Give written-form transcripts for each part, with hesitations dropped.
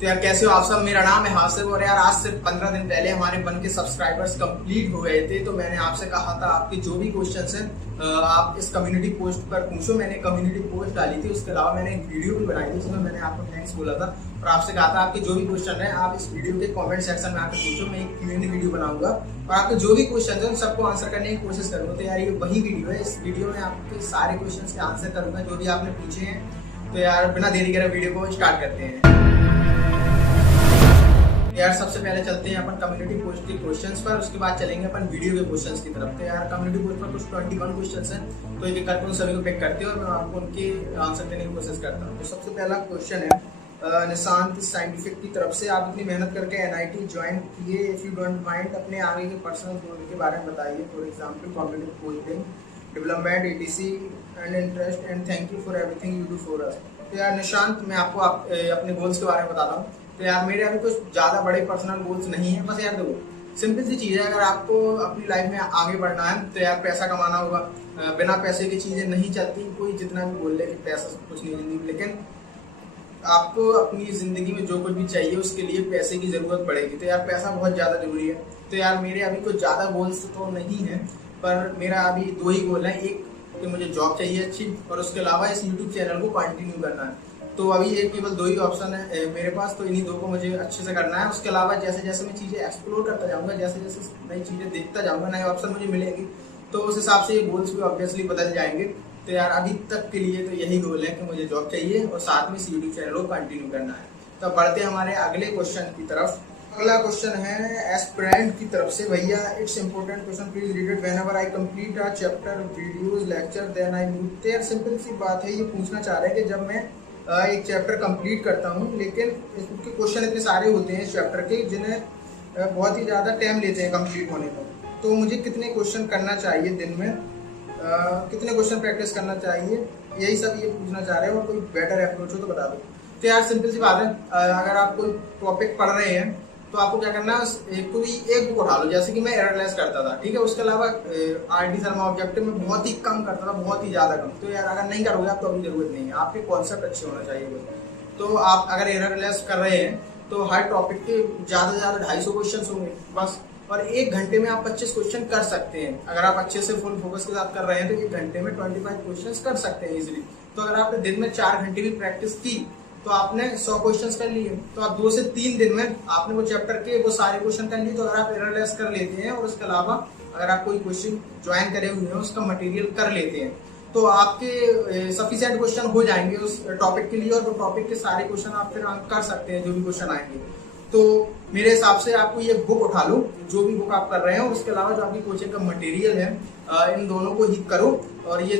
तो यार कैसे हो आप सब। मेरा नाम है हासिब और यार आज से 15 दिन पहले हमारे बन के सब्सक्राइबर्स कंप्लीट हो गए थे। तो मैंने आपसे कहा था आपके जो भी क्वेश्चंस हैं आप इस कम्युनिटी पोस्ट पर पूछो। मैंने कम्युनिटी पोस्ट डाली थी, उसके अलावा मैंने एक वीडियो भी बनाई थी जिसमें मैंने आपको थैंक्स बोला था और आपसे कहा था आपके जो भी क्वेश्चन है आप इस वीडियो के कमेंट सेक्शन में आकर पूछो। मैं एक Q&A वीडियो बनाऊंगा और आपके जो भी क्वेश्चन है उन सबको आंसर करने की कोशिश करूंगा। तो यार ये वही वीडियो है, इस वीडियो में आपके सारे क्वेश्चन के आंसर करूंगा जो भी आपने पूछे हैं। तो यार बिना देरी करे वीडियो को स्टार्ट करते हैं। यार सबसे पहले चलते हैं अपन कम्युनिटी पोस्ट के क्वेश्चंस पर, उसके बाद चलेंगे अपन वीडियो के क्वेश्चंस की तरफ। तो यार कम्युनिटी पोस्ट पर कुछ 21 क्वेश्चंस हैं, तो एक एक करके उन सभी को पिक करते हैं और मैं आपको उनके आंसर देने की कोशिश करता हूँ। तो सबसे पहला क्वेश्चन है निशांत साइंटिफिक की तरफ से, आप इतनी मेहनत करके NIT ज्वाइन किए, इफ यू डोंट माइंड अपने आगे के पर्सनल गोल के बारे में बताइए। For example competitive coding, development, ETC and interest and thank you for everything you do for us. तो यार निशांत मैं आपको अपने गोल्स के बारे में बताता हूँ। तो यार मेरे अभी कुछ ज्यादा बड़े पर्सनल गोल्स नहीं है। बस यार देखो सिंपल सी चीज है, अगर आपको अपनी लाइफ में आगे बढ़ना है तो यार पैसा कमाना होगा। बिना पैसे की चीजें नहीं चलती। कोई जितना भी बोल ले कि पैसा सब कुछ नहीं जिंदगी, लेकिन आपको अपनी जिंदगी में जो कुछ भी चाहिए उसके लिए पैसे की जरूरत पड़ेगी। तो यार पैसा बहुत ज्यादा जरूरी है। तो यार मेरे अभी कुछ ज्यादा गोल्स तो नहीं है, पर मेरा अभी 2 ही गोल है। एक कि मुझे जॉब चाहिए अच्छी, और उसके अलावा इस YouTube चैनल को कंटिन्यू करना है। तो अभी ये केवल 2 ही ऑप्शन है मेरे पास, तो इन्हीं 2 को मुझे अच्छे से करना है। उसके अलावा जैसे जैसे मैं चीजें एक्सप्लोर करता जाऊंगा, जैसे जैसे नई चीजें देखता जाऊंगा, नए ऑप्शन मुझे मिलेंगे, तो उस हिसाब से ये गोल्स भी ऑब्वियसली बदल जाएंगे। तो यार अभी तक के लिए तो यही गोल है कि मुझे जॉब चाहिए और साथ में इस YouTube चैनल को कंटिन्यू करना है। तो बढ़ते हैं हमारे अगले क्वेश्चन की तरफ। अगला क्वेश्चन है एस्पिरेंट की तरफ से, भैया it's important question, please read it whenever I complete a chapter, videos, lecture, then I move. तो यार सिंपल सी बात है, ये पूछना चाह रहे हैं कि जब मैं एक चैप्टर कंप्लीट करता हूँ, लेकिन इसके क्वेश्चन इतने सारे होते हैं इस चैप्टर के जिन्हें बहुत ही ज़्यादा टाइम लेते हैं कंप्लीट होने में, तो मुझे कितने क्वेश्चन करना चाहिए दिन में, कितने क्वेश्चन प्रैक्टिस करना चाहिए, यही सब ये पूछना चाह रहे हैं। और कोई बेटर अप्रोच हो तो बता दो। तो यार सिंपल सी बात है, अगर आप कोई टॉपिक पढ़ रहे हैं तो आपको क्या करना है, कोई एक बुक उठा लो। जैसे कि मैं एररलेस करता था, ठीक है। उसके अलावा RT शर्मा ऑब्जेक्टिव में बहुत ही कम करता था, बहुत ही ज्यादा कम। तो यार अगर नहीं करोगे आप तो अभी जरूरत नहीं है, आपके कॉन्सेप्ट अच्छे होना चाहिए बस। तो आप अगर एररलेस कर रहे हैं तो हर टॉपिक के ज्यादा से ज्यादा 250 क्वेश्चन होंगे बस, और 1 घंटे में आप 25 क्वेश्चन कर सकते हैं। अगर आप अच्छे से फुल फोकस के साथ कर रहे हैं तो 1 घंटे में 25 क्वेश्चन कर सकते हैं इजिली। तो अगर आपने दिन में 4 घंटे भी प्रैक्टिस की तो आपने 100 क्वेश्चंस कर लिए। तो आप 2 से 3 दिन में आपने वो चैप्टर के वो सारे क्वेश्चन कर लिए। तो अगर आप एररलेस कर लेते हैं और उसके अलावा अगर आप कोई क्वेश्चन ज्वाइन करे हुए हैं उसका मटेरियल कर लेते हैं तो आपके सफिशिएंट क्वेश्चन हो जाएंगे उस टॉपिक के लिए, और वो टॉपिक के सारे क्वेश्चन आप फिर कर सकते हैं जो भी क्वेश्चन आएंगे। तो मेरे हिसाब से आपको ये बुक उठा लो, जो भी बुक आप कर रहे हैं, और उसके अलावा जो आपकी कोचिंग का मटेरियल है इन दोनों को ही करो। और ये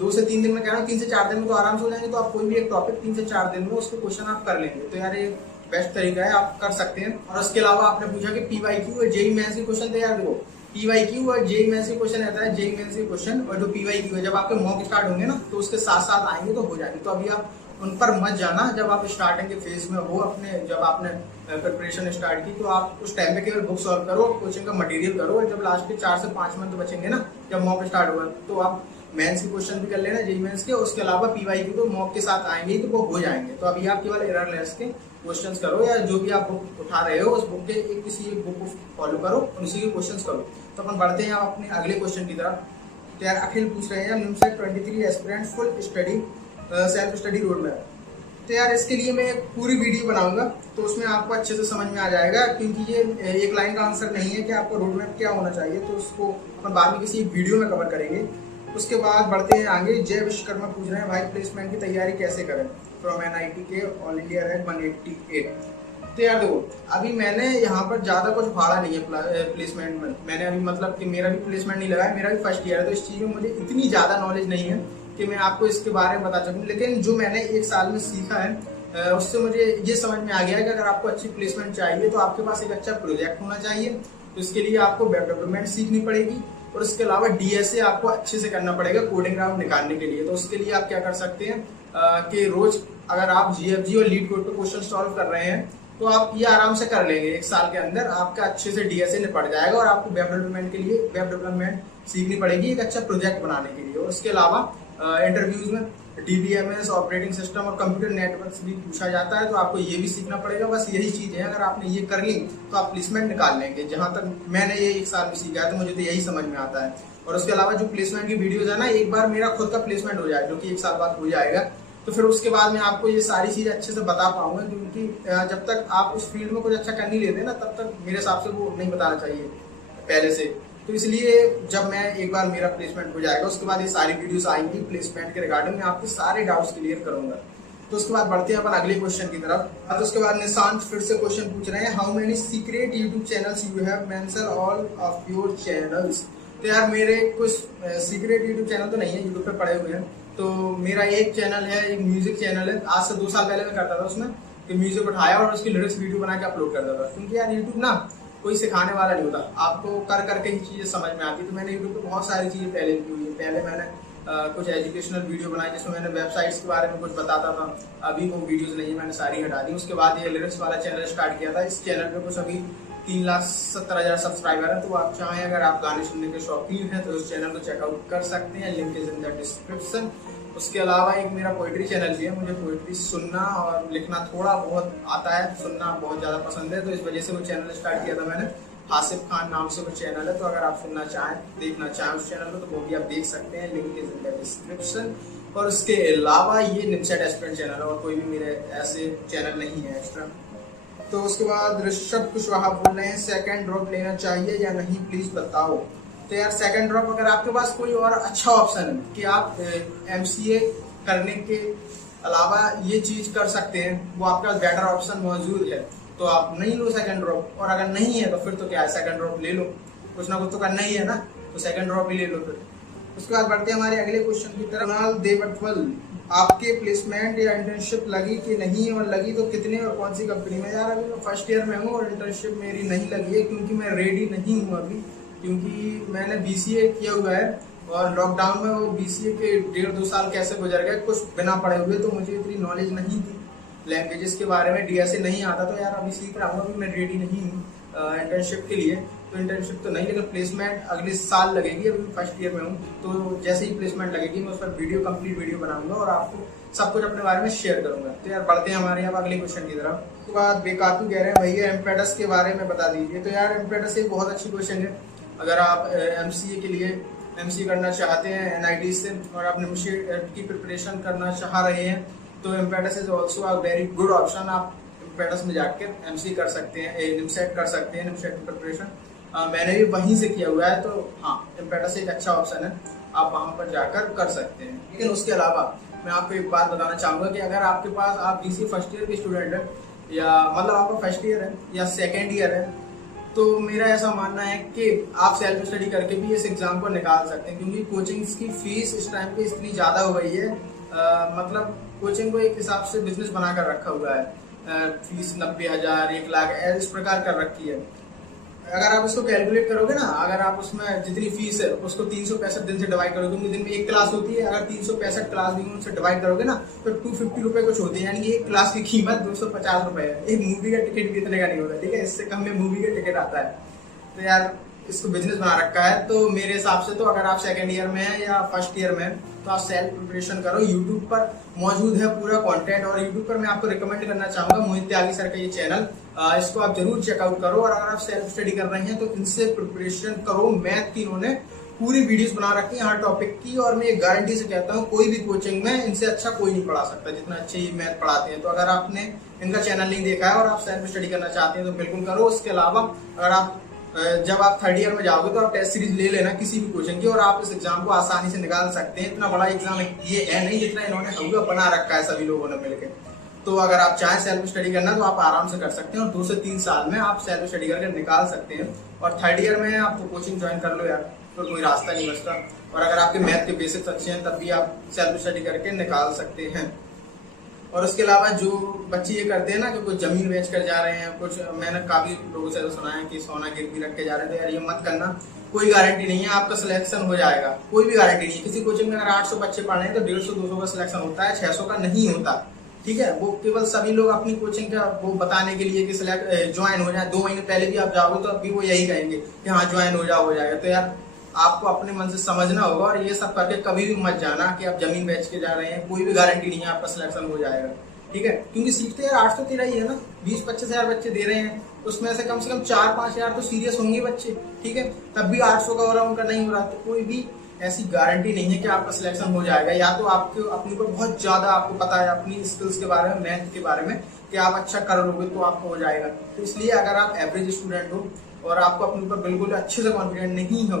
2 से 3 दिन में कह रहा हूँ, 3 से 4 दिन में तो आराम से हो जाएंगे। तो आप कोई भी एक टॉपिक 3 से 4 दिन में उसके क्वेश्चन आप कर लेंगे। तो यार ये बेस्ट तरीका है, आप कर सकते हैं। और उसके अलावा आपने पूछा कि PYQ और JEE मेंस के क्वेश्चन थे। यार देखो PYQ और JEE मेंस के क्वेश्चन रहता है, JEE मेंस के क्वेश्चन और जो PYQ है जब आपके मॉक स्टार्ट होंगे ना तो उसके साथ साथ आएंगे तो हो जाएंगे। तो अभी आप उन पर मत जाना। जब आप स्टार्टिंग के फेज में हो अपने, जब आपने प्रिपरेशन स्टार्ट की, तो आप उस टाइम पे केवल बुक सॉल्व करो, कोचिंग का मटेरियल करो। जब लास्ट के 4 से 5 मंथ बचेंगे ना, जब मॉक स्टार्ट होगा, तो आप मेंस के क्वेश्चन भी कर लेना, JEE मेंस के। उसके अलावा PYQ तो मॉक के साथ आएंगे ही, तो वो हो जाएंगे। तो अभी आप केवल एररलेस के क्वेश्चंस करो, या जो भी आप बुक उठा रहे हो उस बुक के किसी एक बुक को फॉलो करो, उसी के क्वेश्चंस करो। तो अपन बढ़ते हैं अपने अगले क्वेश्चन की तरफ। तो यार अखिल पूछ रहे हैं NIMCET 23 aspirant full study self study road map. तो यार इसके लिए मैं एक पूरी वीडियो बनाऊंगा, तो उसमें आपको अच्छे से समझ में आ जाएगा, क्योंकि ये एक लाइन का आंसर नहीं है कि आपका रोड मैप क्या होना चाहिए। तो उसको अपन बाद में किसी वीडियो में कवर करेंगे। उसके बाद बढ़ते हैं आगे। जय विश्वकर्मा पूछ रहे हैं भाई प्लेसमेंट की तैयारी कैसे करें, फ्रॉम NIT के ऑल इंडिया रैंक 188। तो यार देखो अभी मैंने यहाँ पर ज्यादा कुछ फाड़ा नहीं है प्लेसमेंट में। मैंने अभी मतलब कि मेरा भी प्लेसमेंट नहीं लगा है, मेरा भी फर्स्ट ईयर है, तो इस चीज में मुझे इतनी ज्यादा नॉलेज नहीं है कि मैं आपको इसके बारे में बता सकूं। लेकिन जो मैंने 1 साल में सीखा है उससे मुझे ये समझ में आ गया है कि अगर आपको अच्छी प्लेसमेंट चाहिए तो आपके पास एक अच्छा प्रोजेक्ट होना चाहिए। तो इसके लिए आपको वेब डेवलपमेंट सीखनी पड़ेगी, और इसके अलावा DSA आपको अच्छे से करना पड़ेगा कोडिंग राउंड निकालने के लिए। तो उसके लिए आप क्या कर सकते हैं कि रोज अगर आप GFG और लीड कोड पे क्वेश्चन सॉल्व कर रहे हैं तो आप ये आराम से कर लेंगे। 1 साल के अंदर आपका अच्छे से DSA निपट जाएगा, और आपको वेब डेवलपमेंट के लिए वेब डेवलपमेंट सीखनी पड़ेगी एक अच्छा प्रोजेक्ट बनाने के लिए। और उसके अलावा इंटरव्यूज में DBMS ऑपरेटिंग सिस्टम और कंप्यूटर नेटवर्क भी पूछा जाता है, तो आपको ये भी सीखना पड़ेगा। बस यही चीज है, अगर आपने ये कर ली तो आप प्लेसमेंट निकाल लेंगे। जहां तक मैंने ये 1 साल में सीखा है तो मुझे तो यही समझ में आता है। और उसके अलावा जो प्लेसमेंट की वीडियोज है ना, एक बार मेरा खुद का प्लेसमेंट हो जाए जो कि 1 साल बाद हो जाएगा, तो फिर उसके बाद मैं आपको ये सारी चीजें अच्छे से बता पाऊंगा, क्योंकि जब तक आप उस फील्ड में कुछ अच्छा कर नहीं लेते ना, तब तक मेरे हिसाब से वो नहीं बताना चाहिए पहले से। तो इसलिए जब मैं एक बार मेरा प्लेसमेंट हो जाएगा, उसके बाद ये सारी वीडियोस आएंगी प्लेसमेंट के रिगार्डिंग, मैं आपके सारे डाउट्स क्लियर करूंगा। तो उसके बाद बढ़ते हैं अपन अगले क्वेश्चन की तरफ। तो उसके बाद निशांत फिर से क्वेश्चन पूछ रहे हैं, how many secret YouTube channels you have, mention all of your channels. तो यार मेरे कुछ सीक्रेट यूट्यूब चैनल तो नहीं है, यूट्यूब पे पड़े हुए हैं। तो मेरा एक चैनल है, एक म्यूजिक चैनल है। आज से 2 साल पहले मैं करता था उसमें कि म्यूजिक उठाया और उसकी लिरिक्स वीडियो बना के अपलोड करता था, क्योंकि यार यूट्यूब ना कोई सिखाने वाला नहीं होता, आपको कर करके ही चीजें समझ में आती। तो मैंने यूट्यूब पे बहुत सारी चीजें पहले की हुई है। पहले मैंने कुछ एजुकेशनल वीडियो बनाई जिसमें मैंने वेबसाइट्स के बारे में कुछ बताता था। अभी वो वीडियोस नहीं है, मैंने सारी हटा दी। उसके बाद ये लिरिक्स वाला चैनल स्टार्ट किया था। इस चैनल पे कुछ अभी 3,70,000 सब्सक्राइबर है। तो आप चाहें, अगर आप गाने सुनने के शौकीन हैं, तो उस चैनल को चेकआउट कर सकते हैं, link is in the description. उसके अलावा एक मेरा पोइट्री चैनल भी है। मुझे पोइट्री सुनना और लिखना थोड़ा बहुत आता है, सुनना बहुत ज्यादा पसंद है, तो इस वजह से वो चैनल स्टार्ट किया था मैंने। हासिफ खान नाम से वो चैनल है, तो अगर आप सुनना चाहें, देखना चाहें उस चैनल को, तो वो भी आप देख सकते हैं, link is in the description. और उसके अलावा ये निमसेट एस्पिरेंट चैनल है, और कोई भी मेरे ऐसे चैनल नहीं है एक्स्ट्रा। तो उसके बाद ऋषभ कुशवाहा बोल रहे हैं, सेकंड ड्रॉप लेना चाहिए या नहीं, प्लीज बताओ। तो यार सेकंड ड्रॉप, अगर आपके पास कोई और अच्छा ऑप्शन है कि आप MCA करने के अलावा ये चीज कर सकते हैं, वो आपके पास बेटर ऑप्शन मौजूद है, तो आप नहीं लो सेकंड ड्रॉप। और अगर नहीं है तो फिर तो क्या है, सेकंड ड्रॉप ले लो, कुछ ना कुछ तो करना ही है ना, तो सेकंड ड्रॉप ही ले लो फिर। उसके बाद बढ़ते हैं हमारे अगले क्वेश्चन की तरफ। कुणाल देवटवल, आपके प्लेसमेंट या इंटर्नशिप लगी कि नहीं, और लगी तो कितने और कौन सी कंपनी में। यार अभी मैं फर्स्ट ईयर में हूँ और इंटर्नशिप मेरी नहीं लगी है, क्योंकि मैं रेडी नहीं हूँ अभी, क्योंकि मैंने BCA किया हुआ है और लॉकडाउन में वो BCA के 1.5-2 साल कैसे गुजर गए कुछ बिना पढ़े हुए। तो मुझे इतनी नॉलेज नहीं थी लैंग्वेजेस के बारे में, DSA नहीं आता, तो यार अभी सीख रहा हूँ, अभी मैं रेडी नहीं हूँ इंटर्नशिप के लिए। तो इंटर्नशिप तो नहीं, लेकिन प्लेसमेंट अगले साल लगेगी। अभी फर्स्ट ईयर में हूँ, तो जैसे ही प्लेसमेंट लगेगी मैं उस पर कंप्लीट वीडियो बनाऊंगा और आपको सब कुछ अपने बारे में शेयर करूंगा। तो यार बढ़ते हैं हमारे यहाँ अगले क्वेश्चन की तरफ। उसके बाद बेकातू कह रहे हैं, भैया एमपेडस के बारे में बता दीजिए। तो यार एमपेडस एक बहुत अच्छी क्वेश्चन है। अगर आप MCA के लिए MCA करना चाहते हैं NIT से, और आप निमसेट की प्रिपरेशन करना चाह रहे हैं, तो एमपेडस is also a very good option. आप एमपेडस में जाकर MCA कर सकते हैं, निमसेट कर सकते हैं, निमसेट की प्रिपरेशन मैंने भी वहीं से किया हुआ है। तो हाँ, एमपेडस एक अच्छा ऑप्शन है, आप वहां पर जाकर कर सकते हैं। लेकिन उसके अलावा मैं आपको एक बात बताना चाहूंगा कि अगर आपके पास, आप BCA फर्स्ट ईयर के स्टूडेंट है, या मतलब आपका फर्स्ट ईयर है या सेकेंड ईयर है, तो मेरा ऐसा मानना है कि आप सेल्फ स्टडी करके भी इस एग्जाम को निकाल सकते हैं, क्योंकि कोचिंग्स की फीस इस टाइम पे इतनी ज्यादा हो गई है। मतलब कोचिंग को एक हिसाब से बिजनेस बनाकर रखा हुआ है। फीस 90,000, 1 लाख इस प्रकार कर रखी है। अगर आप इसको कैलकुलेट करोगे ना, अगर आप उसमें जितनी फीस है उसको 365 दिन से डिवाइड करोगे, क्योंकि दिन में एक क्लास होती है, अगर 365 क्लास भी उनसे डिवाइड करोगे ना, तो 250 रुपए कुछ होते हैं, यानी कि एक क्लास की कीमत 250 रुपए है। एक मूवी का टिकट भी इतने का नहीं होता, ठीक है, इससे कम में मूवी का टिकट आता है। तो यार इसको बिजनेस बना रखा है। तो मेरे हिसाब से तो अगर आप सेकेंड ईयर में है या फर्स्ट ईयर में है, तो आप सेल्फ प्रिपरेशन करो। यूट्यूब पर मौजूद है पूरा कंटेंट, और यूट्यूब पर मैं आपको रिकमेंड करना चाहूंगा मोहित त्यागी सर का ये चैनल, इसको आप जरूर चेकआउट करो। और अगर आप सेल्फ स्टडी कर रहे हैं तो इनसे प्रिपरेशन करो। मैथ की इन्होंने पूरी वीडियोस बना रखी है हर टॉपिक की, और मैं ये गारंटी से कहता हूँ कोई भी कोचिंग में इनसे अच्छा कोई नहीं पढ़ा सकता जितना अच्छे ये मैथ पढ़ाते हैं। तो अगर आपने इनका चैनल नहीं देखा है और आप सेल्फ स्टडी करना चाहते हैं तो बिल्कुल करो। उसके अलावा अगर आप जब आप थर्ड ईयर में जाओगे तो आप टेस्ट सीरीज ले लेना किसी भी कोचिंग की, और आप इस एग्जाम को आसानी से निकाल सकते हैं। इतना बड़ा एग्जाम ये है नहीं जितना इन्होंने हुआ बना रखा है सभी लोगों ने मिलकर। तो अगर आप चाहें सेल्फ स्टडी करना तो आप आराम से कर सकते हैं, और 2 से 3 साल में आप सेल्फ स्टडी करके निकाल सकते हैं। और थर्ड ईयर में आप तो कोचिंग ज्वाइन कर लो यार, तो कोई रास्ता नहीं बचता। और अगर आपके मैथ के बेसिक्स अच्छे हैं तब भी आप सेल्फ स्टडी करके निकाल सकते हैं। और उसके अलावा जो बच्चे ये करते हैं ना कि कुछ जमीन बेच कर जा रहे हैं, कुछ मैंने काफी लोगों से सुना है कि सोना गिरवी रख के जा रहे हैं, तो यार ये मत करना। कोई गारंटी नहीं है आपका सिलेक्शन हो जाएगा, कोई भी गारंटी नहीं है। किसी कोचिंग में अगर 800 बच्चे पढ़ रहे हैं तो 150-200 का सिलेक्शन होता है, 600 का नहीं होता, ठीक है। वो केवल सभी लोग अपनी कोचिंग का वो बताने के लिए कि सिलेक्ट ज्वाइन हो जाए। 2 महीने पहले भी आप जाओगे तो अभी वो यही कहेंगे कि हाँ ज्वाइन हो जाओ, हो जाएगा। तो यार आपको अपने मन से समझना होगा और ये सब करके कभी भी मत जाना कि आप जमीन बेच के जा रहे हैं, कोई भी गारंटी नहीं है आपका सिलेक्शन हो जाएगा, ठीक है। क्योंकि सीट तो यार 8 तो 13 ही है ना, 20-25 हजार बच्चे दे रहे हैं, उसमें से कम 4-5 हजार तो सीरियस होंगे बच्चे, ठीक है। तब भी 800 का हो रहा, उनका नहीं हो रहा, तो कोई भी ऐसी गारंटी नहीं है कि आपका सिलेक्शन हो जाएगा। या तो आपको अपने ऊपर बहुत ज्यादा आपको पता है अपनी स्किल्स के बारे में, मैथ के बारे में, कि आप अच्छा कर लोगे तो आपको हो जाएगा। तो इसलिए अगर आप एवरेज स्टूडेंट हो और आपको अपने ऊपर बिल्कुल अच्छे से कॉन्फिडेंट नहीं हो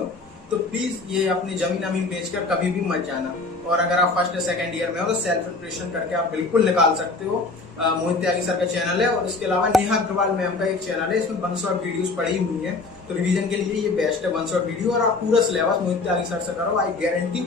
तो प्लीज ये अपनी जमीन अमीन बेचकर कभी भी मत जाना। और अगर आप फर्स्ट या सेकंड ईयर में हो तो सेल्फ प्रिपरेशन करके आप बिल्कुल निकाल सकते हो। मोहित त्यागी सर का चैनल है और इसके अलावा नेहा अग्रवाल मैम का एक चैनल है, इसमें 1 शॉर्ट वीडियोस पड़ी हुई है, तो रिवीजन के लिए ये बेस्ट है 1 शॉर्ट वीडियो। और आप पूरा सिलेबस मोहित त्यागी सर से करो, आई गारंटी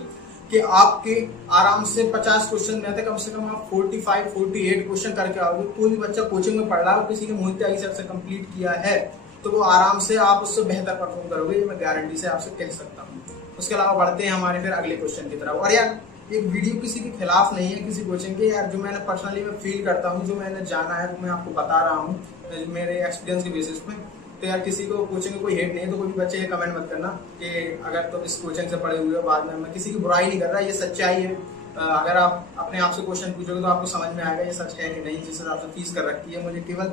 कि आपके आराम से 50 क्वेश्चन में कम से कम आप 45-48 क्वेश्चन करके आओगे। कोई भी बच्चा कोचिंग में पढ़ रहा है, किसी ने मोहित त्यागी सर से कंप्लीट किया है तो वो आराम से आप उससे बेहतर परफॉर्म करोगे, ये मैं गारंटी से आपसे कह सकता हूँ। उसके अलावा बढ़ते हैं हमारे फिर अगले क्वेश्चन की तरफ। और यार एक वीडियो किसी के खिलाफ नहीं है, किसी कोचिंग के, यार जो मैंने पर्सनली मैं फील करता हूँ, जो मैंने जाना है तो मैं आपको बता रहा हूँ मेरे एक्सपीरियंस के बेसिस पे। तो यार किसी को कोचिंग में कोई हेट नहीं है, तो कोई भी बच्चे ये कमेंट मत करना कि अगर तुम इस कोचिंग से पढ़े हुए हो। बाद में मैं किसी की बुराई नहीं कर रहा, ये सच्चाई है। अगर आप अपने आप से क्वेश्चन पूछोगे तो आपको समझ में आएगा ये सच है कि नहीं। जिस हिसाब से फीस कर रखी है, मुझे केवल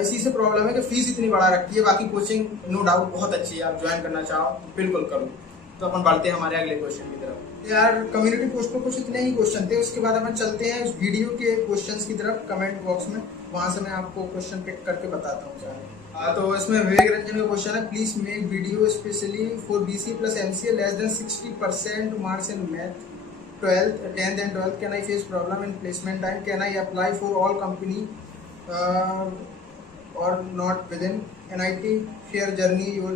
इसी से प्रॉब्लम है कि फीस इतनी बढ़ा रखी है। बाकी कोचिंग नो डाउट बहुत अच्छी है, आप ज्वाइन करना चाहो बिल्कुल करो। तो अपन बढ़ते हैं हमारे अगले क्वेश्चन की तरफ। यार कम्युनिटी पोस्ट पर कुछ इतने ही क्वेश्चन थे, उसके बाद अपन चलते हैं इस वीडियो के क्वेश्चंस की तरफ कमेंट बॉक्स में, वहां से मैं आपको क्वेश्चन पिक करके बताता हूँ। तो इसमें विवेक रंजन का क्वेश्चन है, please make video specially for BCA plus MCA less than 60% marks in math 10th and 12th, can I face problem in placement time, can I apply for all company or not within NIT, share journey your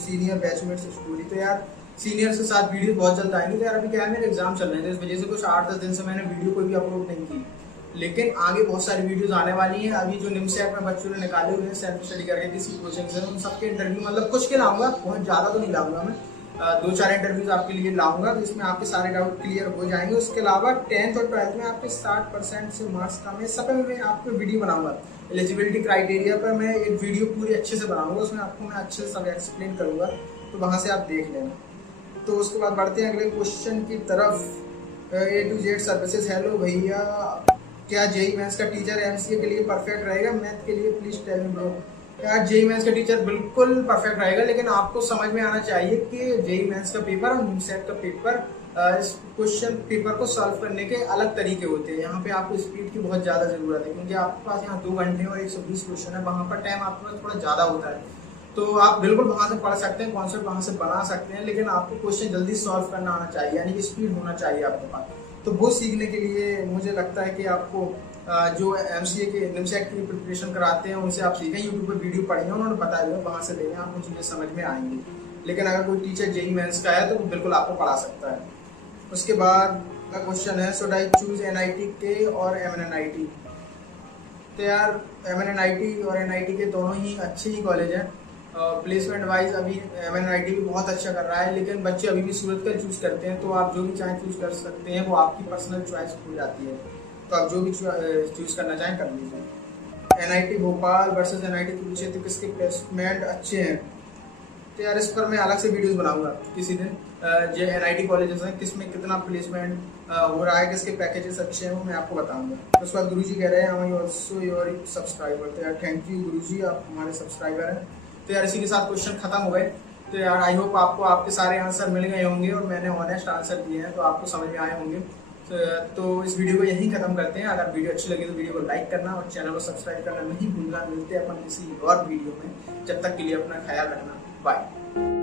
senior batchmates story। तो यार senior के साथ video बहुत जल्द आएंगे। तो यार अभी क्या है, मेरे एग्जाम चल रहे थे, इस वजह से कुछ 8-10 दिन से मैंने वीडियो कोई भी अपलोड नहीं की, लेकिन आगे बहुत सारी वीडियोस आने वाली हैं। अभी जो निम्सैक में बच्चों ने निकाले हुए हैं सेल्फ स्टडी करके किसी कोचिंग से, उन सबके इंटरव्यू मतलब कुछ के लाऊंगा, बहुत ज्यादा तो नहीं लाऊंगा मैं, 2-4 इंटरव्यूज आपके लिए लाऊंगा, तो इसमें आपके सारे डाउट क्लियर हो जाएंगे। उसके अलावा 10th और 12th में आपके 60% से मार्क्स कम है, सब पे मैं आपको वीडियो बनाऊंगा। एलिजिबिलिटी क्राइटेरिया पर मैं एक वीडियो पूरी अच्छे से बनाऊंगा, उसमें आपको मैं अच्छे से सब एक्सप्लेन करूंगा, तो वहां से आप देख लेना। तो उसके बाद बढ़ते हैं अगले क्वेश्चन की तरफ। A to Z services, hello भैया, क्या JEE मेंस का टीचर MCA के लिए परफेक्ट रहेगा, मैथ के लिए प्लीज टेल मी ब्रो। यार JEE मेंस का टीचर बिल्कुल परफेक्ट रहेगा, लेकिन आपको समझ में आना चाहिए कि JEE मेंस का पेपर और निम्सैक का पेपर, इस क्वेश्चन पेपर को सॉल्व करने के अलग तरीके होते हैं। यहाँ पे आपको स्पीड की बहुत ज्यादा जरूरत है, क्योंकि आपके पास यहाँ 2 घंटे और 120 क्वेश्चन है, वहाँ पर टाइम आपके पास थोड़ा ज्यादा होता है। तो आप बिल्कुल वहां से पढ़ सकते हैं, कॉन्सेप्ट वहां से बना सकते हैं, लेकिन आपको क्वेश्चन जल्दी सॉल्व करना आना चाहिए, यानी कि स्पीड होना चाहिए आपके पास। तो वो सीखने के लिए मुझे लगता है कि आपको जो MCA के निम्सैक की प्रिपरेशन कराते हैं उनसे आप सीखें, यूट्यूब पर वीडियो पढ़िए, उन्होंने बताया हुआ, वहां से लेंगे, आपको चीजें समझ में आएंगी। लेकिन अगर कोई टीचर JEE मेंस का है तो वो बिल्कुल आपको पढ़ा सकता है। उसके बाद का क्वेश्चन है, शुड आई चूज NIT के और MNNIT। तो यार MNNIT और NIT के दोनों ही अच्छे ही कॉलेज हैं। प्लेसमेंट वाइज अभी MNNIT भी बहुत अच्छा कर रहा है, लेकिन बच्चे अभी भी सूरत का चूज करते हैं, तो आप जो भी चाहें चूज कर सकते हैं, वो आपकी पर्सनल चॉइस हो जाती है, तो आप जो भी चूज करना चाहें कर लीजिए। NIT Bhopal versus NIT Kurukshetra, किसके प्लेसमेंट अच्छे हैं? तो यार इस पर मैं अलग से वीडियोस बनाऊंगा किसी दिन। जो NIT कॉलेजेस हैं किसमें कितना प्लेसमेंट हो रहा है, किसके पैकेजेस अच्छे हैं, वो मैं आपको बताऊंगा। तो उसके बाद गुरुजी कह रहे हैं आई ऑल्सो योर सब्सक्राइबर। तो यार थैंक यू गुरुजी, आप हमारे सब्सक्राइबर हैं। तो यार इसी के साथ क्वेश्चन खत्म हो गए। तो यार आई होप आपको आपके सारे आंसर मिल गए होंगे और मैंने ऑनेस्ट आंसर दिए हैं, तो आपको समझ में आए होंगे। तो इस वीडियो को यहीं खत्म करते हैं। अगर वीडियो अच्छी लगी तो वीडियो को लाइक करना और चैनल को सब्सक्राइब करना नहीं भूलना। मिलते हैं अपन किसी और वीडियो में, जब तक के लिए अपना ख्याल रखना, बाय।